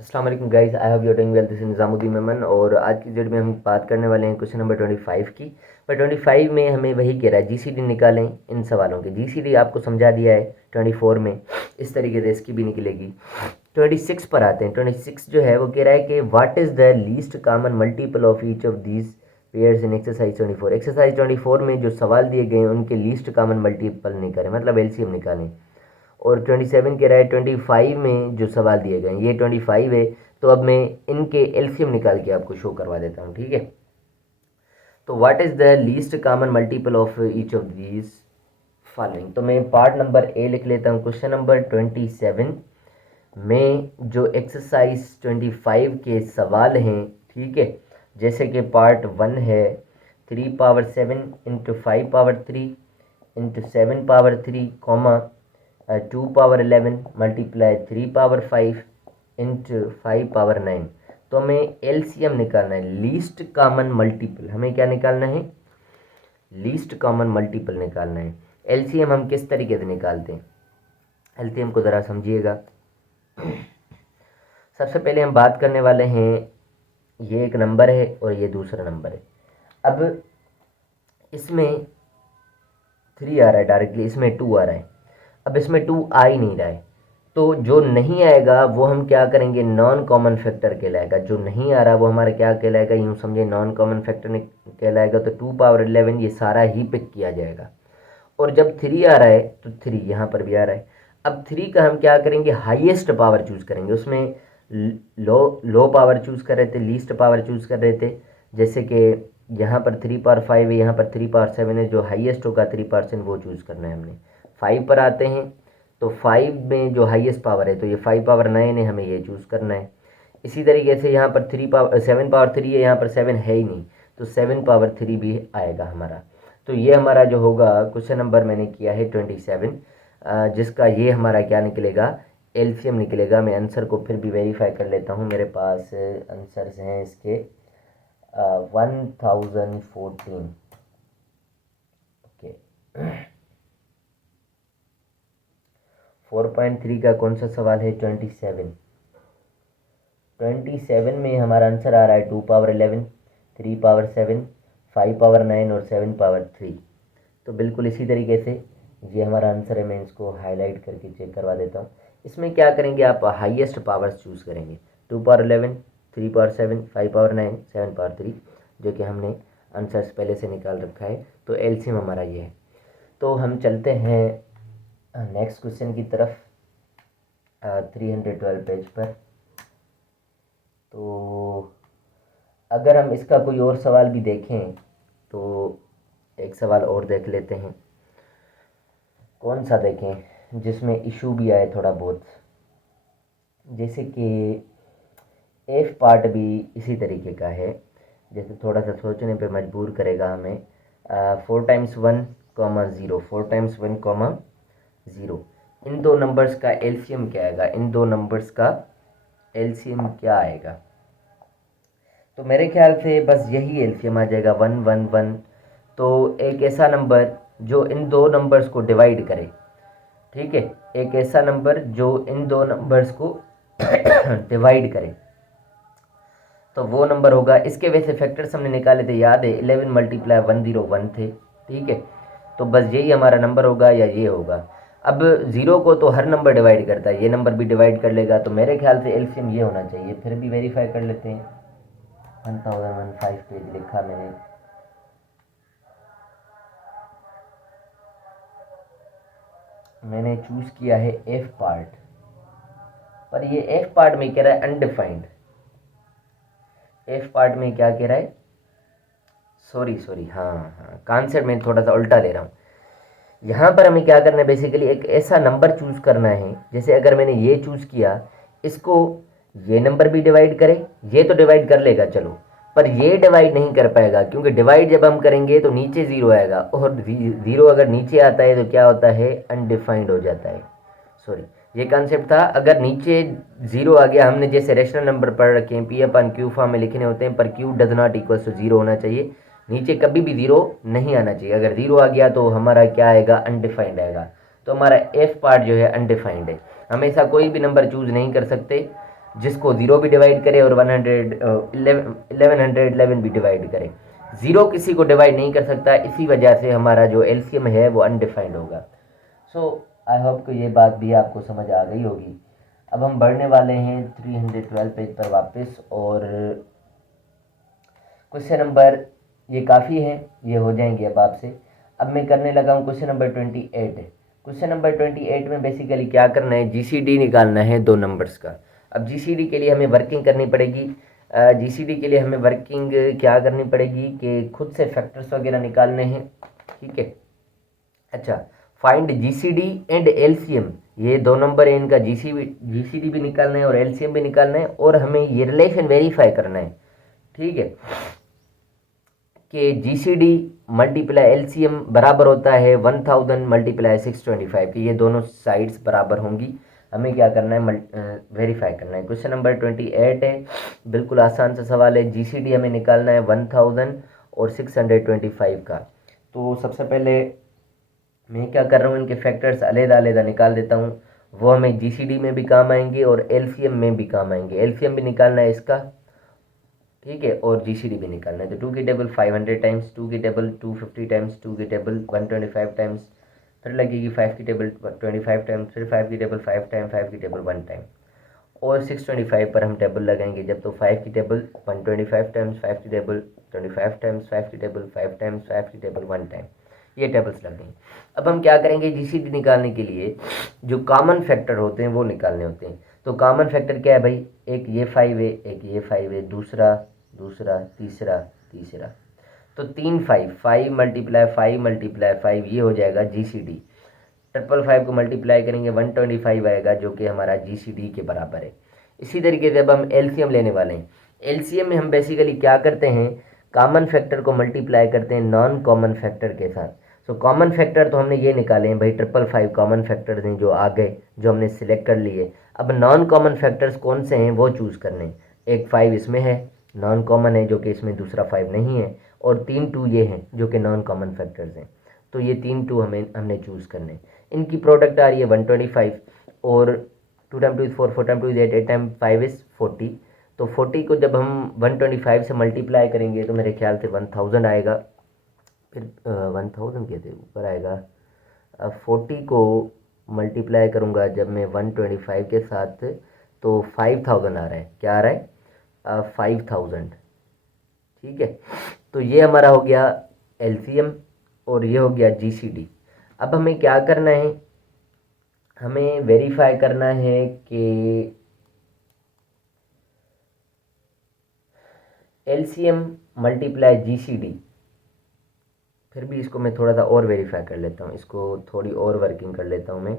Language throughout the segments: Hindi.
अस्सलाम वालेकुम guys, I hope you are doing well. This is Nizamuddin Memon और आज की डेट में हम बात करने वाले हैं क्वेश्चन नंबर 25 की। पर 25 में हमें वही कह रहा है जीसीडी निकालें इन सवालों की। जीसीडी आपको समझा दिया है 24 में, इस तरीके से इसकी भी निकलेगी। 26 पर आते हैं। 26 जो है वो कह रहा है कि what is the least common multiple of each of these pairs in exercise 24। Exercise 24 में जो सवाल दिए गए हैं उनके लीस्ट कॉमन मल्टीपल निकालें, मतलब एलसीएम निकालें। और 27 कह रहा है 25 में जो सवाल दिए गए हैं ये 25 है, तो अब मैं इनके एलसीएम निकाल के आपको शो करवा देता हूँ, ठीक है। तो what is the least common multiple of each of these following. तो मैं पार्ट नंबर ए लिख लेता हूँ। क्वेश्चन नंबर 27 में जो एक्सरसाइज 25 के सवाल हैं, ठीक है, जैसे कि पार्ट 1 है 3 power 7 into 5 power 3 into 7 power 3 comma 2 power 11 multiply 3 power 5 into 5 power 9। तो हमें एलसीएम निकालना है, लीस्ट कॉमन मल्टीपल। हमें क्या निकालना है? लीस्ट कॉमन मल्टीपल निकालना है। एलसीएम हम किस तरीके से निकालते हैं, एलसीएम को ज़रा समझिएगा। सबसे पहले हम बात करने वाले हैं, ये एक नंबर है और ये दूसरा नंबर है। अब इसमें 3 आ रहा है डायरेक्टली, इसमें 2 आ रहा है। अब इसमें 2 आ ही नहीं रहा है, तो जो नहीं आएगा वो हम क्या करेंगे, नॉन कॉमन फैक्टर कहलाएगा। जो नहीं आ रहा वो हमारा क्या कहलाएगा, यूँ समझे नॉन कॉमन फैक्टर कहलाएगा। तो 2 पावर 11 ये सारा ही पिक किया जाएगा। और जब 3 आ रहा है तो 3 यहाँ पर भी आ रहा है। अब 3 का हम क्या करेंगे, हाईएस्ट पावर चूज़ करेंगे। उसमें लो पावर चूज़ कर रहे थे, लीस्ट पावर चूज़ कर रहे थे। जैसे कि यहाँ पर 3 पावर 5 है, यहाँ पर 3 पावर 7 है। जो हाईएस्ट होगा 3% वो चूज़ करना है हमने। 5 पर आते हैं तो 5 में जो हाईएस्ट पावर है तो ये 5 पावर 9 है, हमें ये चूज़ करना है। इसी तरीके से यहाँ पर 7 पावर 3 है, यहाँ पर 7 है ही नहीं, तो 7 पावर 3 भी आएगा हमारा। तो ये हमारा जो होगा क्वेश्चन नंबर मैंने किया है 27, जिसका ये हमारा क्या निकलेगा, एलसीएम निकलेगा। मैं आंसर को फिर भी वेरीफाई कर लेता हूँ। मेरे पास आंसर्स हैं इसके 1014। ओके 4.3 का कौन सा सवाल है, 27 में हमारा आंसर आ रहा है 2 पावर 11, 3 पावर 7, 5 पावर 9 और 7 पावर 3। तो बिल्कुल इसी तरीके से ये हमारा आंसर है। मैं इसको हाईलाइट करके चेक करवा देता हूँ। इसमें क्या करेंगे, आप हाईएस्ट पावर्स चूज़ करेंगे। 2 पावर 11, 3 पावर 7, 5 पावर 9, 7 पावर 3, जो कि हमने आंसर्स पहले से निकाल रखा है। तो एलसीएम हमारा ये है। तो हम चलते हैं नेक्स्ट क्वेश्चन की तरफ, 312 पेज पर। तो अगर हम इसका कोई और सवाल भी देखें तो एक सवाल और देख लेते हैं। कौन सा देखें जिसमें इशू भी आए थोड़ा बहुत, जैसे कि एफ पार्ट भी इसी तरीके का है, जैसे थोड़ा सा सोचने पे मजबूर करेगा हमें। 4 टाइम्स 1 0, 4 टाइम्स 1 0, इन दो नंबर्स का एलसीएम क्या आएगा, इन दो नंबर्स का एलसीएम क्या आएगा। तो मेरे ख्याल से बस यही एलसीएम आ जाएगा, 1 1 1। तो एक ऐसा नंबर जो इन दो नंबर्स को डिवाइड करे, ठीक है, एक ऐसा नंबर जो इन दो नंबर्स को डिवाइड करे, तो वो नंबर होगा। इसके वैसे फैक्टर्स हमने निकाले थे, याद है, 11 मल्टीप्लाई 101 थे, ठीक है। तो बस यही हमारा नंबर होगा या ये होगा। अब 0 को तो हर नंबर डिवाइड करता है, ये नंबर भी डिवाइड कर लेगा। तो मेरे ख्याल से एलसीएम ये होना चाहिए। फिर भी वेरीफाई कर लेते हैं। 1015 पेज लिखा मैंने चूज़ किया है एफ पार्ट, पर ये एफ पार्ट में कह रहा है अनडिफाइंड। एफ पार्ट में क्या कह रहा है, सॉरी हाँ हाँ, कॉन्सेप्ट में थोड़ा सा उल्टा ले रहा हूँ। यहाँ पर हमें क्या करना है, बेसिकली एक ऐसा नंबर चूज़ करना है, जैसे अगर मैंने ये चूज़ किया, इसको ये नंबर भी डिवाइड करे, ये तो डिवाइड कर लेगा चलो, पर ये डिवाइड नहीं कर पाएगा, क्योंकि डिवाइड जब हम करेंगे तो नीचे 0 आएगा, और 0 अगर नीचे आता है तो क्या होता है, अनडिफाइंड हो जाता है। सॉरी, ये कॉन्सेप्ट था। अगर नीचे 0 आ गया, हमने जैसे रेशनल नंबर पढ़ रखे हैं, पी अपन क्यू फॉर्म में लिखने होते हैं, पर Q does not equals to 0 होना चाहिए, नीचे कभी भी 0 नहीं आना चाहिए। अगर 0 आ गया तो हमारा क्या आएगा, अनडिफाइंड आएगा। तो हमारा एफ पार्ट जो है अनडिफाइंड है। हमेशा कोई भी नंबर चूज़ नहीं कर सकते। जिसको 0 भी डिवाइड करे और 1111 भी डिवाइड करे। 0 किसी को डिवाइड नहीं कर सकता, इसी वजह से हमारा जो एलसीएम है वो अनडिफाइंड होगा। सो आई होप कि ये बात भी आपको समझ आ गई होगी। अब हम बढ़ने वाले हैं 312 पेज पर वापस, और क्वेश्चन नंबर, ये काफ़ी है, ये हो जाएंगे अब आपसे। अब मैं करने लगा हूँ क्वेश्चन नंबर 28। क्वेश्चन नंबर 28 में बेसिकली क्या करना है, जीसीडी निकालना है दो नंबर्स का। अब जीसीडी के लिए हमें वर्किंग करनी पड़ेगी। जीसीडी के लिए हमें वर्किंग क्या करनी पड़ेगी कि खुद से फैक्टर्स वगैरह निकालने हैं, ठीक है। अच्छा, फाइंड जीसीडी एंड एलसीएम, ये दो नंबर है, इनका जीसीडी भी निकालना है और एलसीएम भी निकालना है, और हमें ये रिलेशन वेरीफाई करना है, ठीक है, कि जीसीडी मल्टीप्लाई एलसीएम बराबर होता है 1000 मल्टीप्लाई 625, कि ये दोनों साइड्स बराबर होंगी। हमें क्या करना है, वेरीफाई करना है। क्वेश्चन नंबर 28 है, बिल्कुल आसान सा सवाल है। जीसीडी हमें निकालना है 1000 और 625 का। तो सबसे पहले मैं क्या कर रहा हूँ, इनके फैक्टर्स अलग-अलग निकाल देता हूँ, वो हमें जीसीडी में भी काम आएंगे और एलसीएम में भी काम आएंगे। एलसीएम भी निकालना है इसका, ठीक है, और जीसीडी भी निकालना है। तो 2 की टेबल 500 टाइम्स, 2 की टेबल 250 टाइम्स, 2 की टेबल 125 टाइम्स, फिर लगेगी 5 की टेबल 25 टाइम्स, फिर 5 की टेबल 5 टाइम, 5 की टेबल 1 टाइम, और 625 पर हम टेबल लगाएंगे जब, तो 5 की टेबल 125 टाइम्स, 5 की टेबल 25 टाइम्स, 5 की टेबल 5 टाइम्स, 5 की टेबल 1 टाइम, ये टेबल्स लग गई। अब हम क्या करेंगे, जीसीडी निकालने के लिए जो कॉमन फैक्टर होते हैं वो निकालने होते हैं। तो कॉमन फैक्टर क्या है भाई, एक ये 5 है, एक ये 5 है, दूसरा दूसरा तीसरा तीसरा, तो 3 5, 5 मल्टीप्लाई 5 मल्टीप्लाई 5, ये हो जाएगा जीसीडी। 555 को मल्टीप्लाई करेंगे 125 आएगा, जो कि हमारा जीसीडी के बराबर है। इसी तरीके से अब हम एलसीएम लेने वाले हैं। एलसीएम में हम बेसिकली क्या करते हैं, कॉमन फैक्टर को मल्टीप्लाई करते हैं नॉन कॉमन फैक्टर के साथ। सो कॉमन फैक्टर तो हमने ये निकाले हैं भाई, 555 कॉमन फैक्टर्स हैं जो आ गए, जो हमने सिलेक्ट कर लिए। अब नॉन कॉमन फैक्टर्स कौन से हैं वो चूज़ करने हैं। एक 5 इसमें है, नॉन कॉमन है, जो कि इसमें दूसरा 5 नहीं है, और 3 2 ये हैं जो कि नॉन कॉमन फैक्टर्स हैं। तो ये 3 2 हमने चूज़ करने। इनकी प्रोडक्ट आ रही है 125, और 2 time 2 is 4, 4 time 2 is 8, 8 time 5 is 40। तो 40 को जब हम 125 से मल्टीप्लाई करेंगे तो मेरे ख्याल से 1000 आएगा, फिर 1000 के थे ऊपर आएगा। अब 40 को मल्टीप्लाई करूँगा जब मैं 125 के साथ, तो 5000 आ रहा है। क्या आ रहा है, 5000, ठीक है। तो ये हमारा हो गया एलसीएम और ये हो गया जीसीडी। अब हमें क्या करना है, हमें वेरीफाई करना है कि एलसीएम मल्टीप्लाई जीसीडी। फिर भी इसको मैं थोड़ा सा और वेरीफाई कर लेता हूँ, इसको थोड़ी और वर्किंग कर लेता हूँ मैं।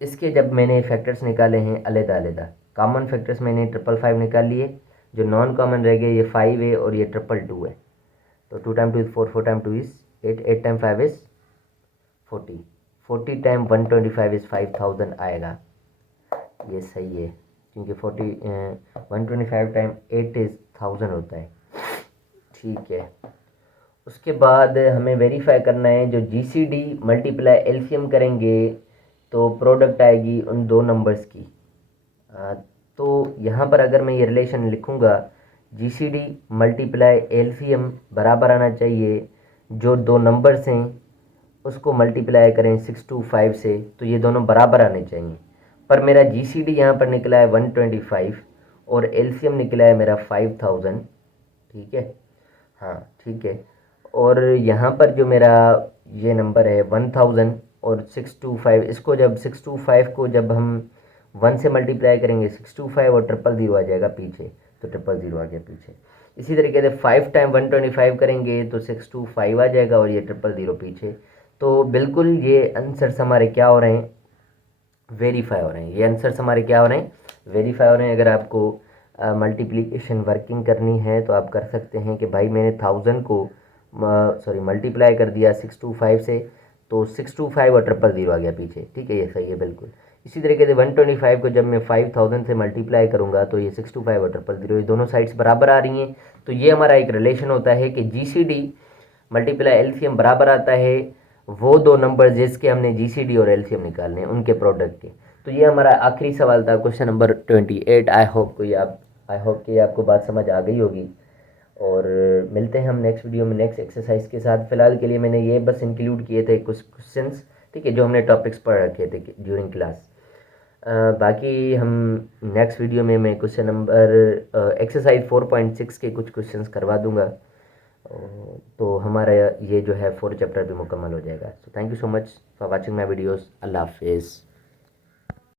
इसके जब मैंने फैक्टर्स निकाले हैं अलग-अलग, कॉमन फैक्टर्स मैंने 555 निकाल लिए, जो नॉन कॉमन रह गए ये 5 है और ये 222 है। तो 2 time 2 is 4, 4 time 2 is 8, 8 time 5 is 40, 40 time 125 is 5000 आएगा। ये सही है, क्योंकि 125 टाइम 8 इज़ 1000 होता है, ठीक है। उसके बाद हमें वेरीफाई करना है, जो जीसीडी मल्टीप्लाई एलसीएम करेंगे तो प्रोडक्ट आएगी उन दो नंबर्स की। तो यहाँ पर अगर मैं ये रिलेशन लिखूँगा, जीसीडी मल्टीप्लाई एलसीएम बराबर आना चाहिए, जो दो नंबर्स हैं उसको मल्टीप्लाई करें 625 से, तो ये दोनों बराबर आने चाहिए। पर मेरा जीसीडी यहाँ पर निकला है 125 और एलसीएम निकला है मेरा 5000, ठीक है, हाँ ठीक है। और यहाँ पर जो मेरा ये नंबर है 1000 और 625, इसको जब 625 को जब हम 1 से मल्टीप्लाई करेंगे 625 और 000 आ जाएगा पीछे, तो 000 आ गया पीछे। इसी तरीके से 5 टाइम 125 करेंगे तो 625 आ जाएगा और ये 000 पीछे। तो बिल्कुल ये आंसर्स हमारे क्या हो रहे हैं, वेरीफाई हो रहे हैं। ये आंसर्स हमारे क्या हो रहे हैं, वेरीफाई हो रहे हैं। अगर आपको मल्टीप्लिकेशन वर्किंग करनी है तो आप कर सकते हैं कि भाई मैंने 1000 को मल्टीप्लाई कर दिया 625 से, तो 625 और 000 आ गया पीछे, ठीक है, ये सही है बिल्कुल। इसी तरीके से 125 को जब मैं 5000 से मल्टीप्लाई करूँगा तो ये 625 और 000, ये दोनों साइड्स बराबर आ रही हैं। तो ये हमारा एक रिलेशन होता है कि जीसीडी मल्टीप्लाई एलसीएम बराबर आता है वो दो नंबर जिसके हमने जीसीडी और एलसीएम निकालने हैं उनके प्रोडक्ट के। तो ये हमारा आखिरी सवाल था, क्वेश्चन नंबर 28। आई होप कि आपको बात समझ आ गई होगी। और मिलते हैं हम नेक्स्ट वीडियो में नेक्स्ट एक्सरसाइज के साथ। फ़िलहाल के लिए मैंने ये बस इंक्लूड किए थे कुछ क्वेश्चंस, ठीक है, जो हमने टॉपिक्स पढ़ रखे थे ड्यूरिंग क्लास। बाकी हम नेक्स्ट वीडियो में मैं क्वेश्चन नंबर एक्सरसाइज 4.6 के कुछ क्वेश्चंस करवा दूंगा। तो हमारा ये जो है 4 चैप्टर भी मुकम्मल हो जाएगा। तो thank you so much for watching my videos. Allah हाफिज़।